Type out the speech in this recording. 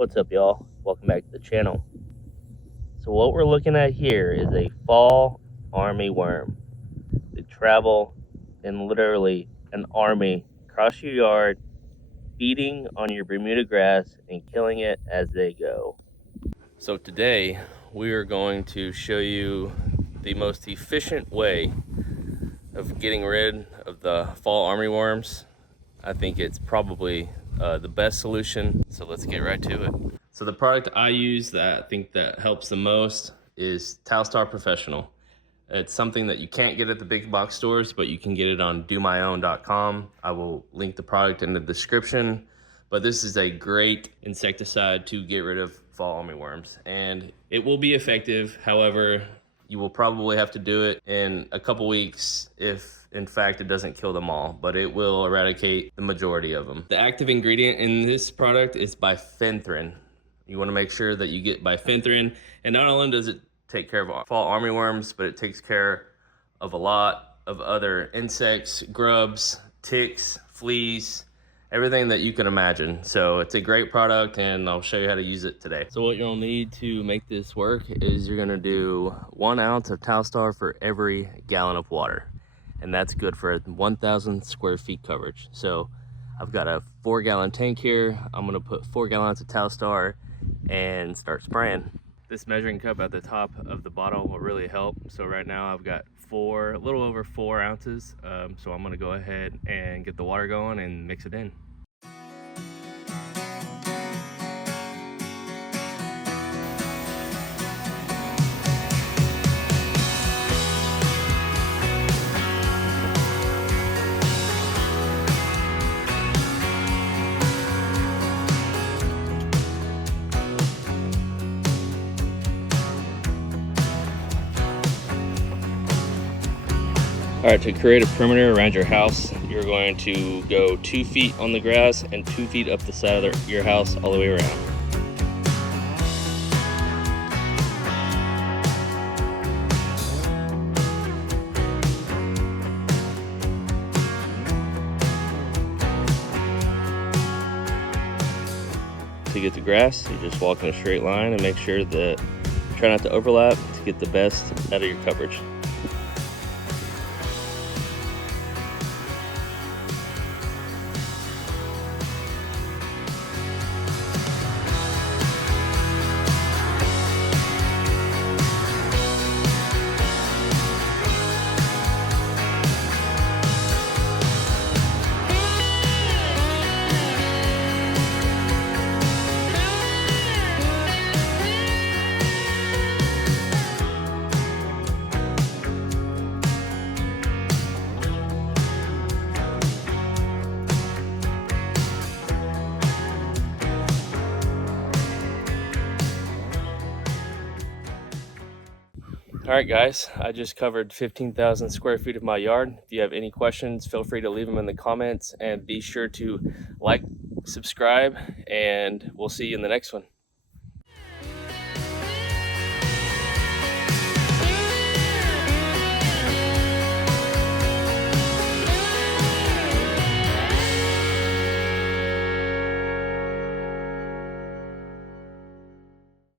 What's up, y'all? Welcome back to the channel. So what we're looking at here is a fall army worm. They travel in literally an army across your yard, feeding on your Bermuda grass and killing it as they go. So today we are going to show you the most efficient way of getting rid of the fall armyworms. I think it's probably the best solution, so let's get right to it. So the product I use that I think that helps the most is Talstar Professional. It's something that you can't get at the big box stores, but you can get it on domyown.com. I will link the product in the description, but this is a great insecticide to get rid of fall armyworms, and it will be effective. However, you will probably have to do it in a couple weeks if in fact it doesn't kill them all, but it will eradicate the majority of them. The active ingredient in this product is bifenthrin. You want to make sure that you get bifenthrin, and not only does it take care of fall armyworms, but it takes care of a lot of other insects, grubs, ticks, fleas, everything that you can imagine. So it's a great product, and I'll show you how to use it today. So what you'll need to make this work is you're gonna do 1 ounce of Talstar for every gallon of water, and that's good for 1,000 square feet coverage. So I've got a 4-gallon tank here. I'm gonna put 4 gallons of Talstar and start spraying. This measuring cup at the top of the bottle will really help. So right now I've got a little over 4 ounces. So I'm gonna go ahead and get the water going and mix it in. All right, to create a perimeter around your house, you're going to go 2 feet on the grass and 2 feet up the side of your house all the way around. To get the grass, you just walk in a straight line and make sure that try not to overlap to get the best out of your coverage. All right, guys, I just covered 15,000 square feet of my yard. If you have any questions, feel free to leave them in the comments, and be sure to like, subscribe, and we'll see you in the next one.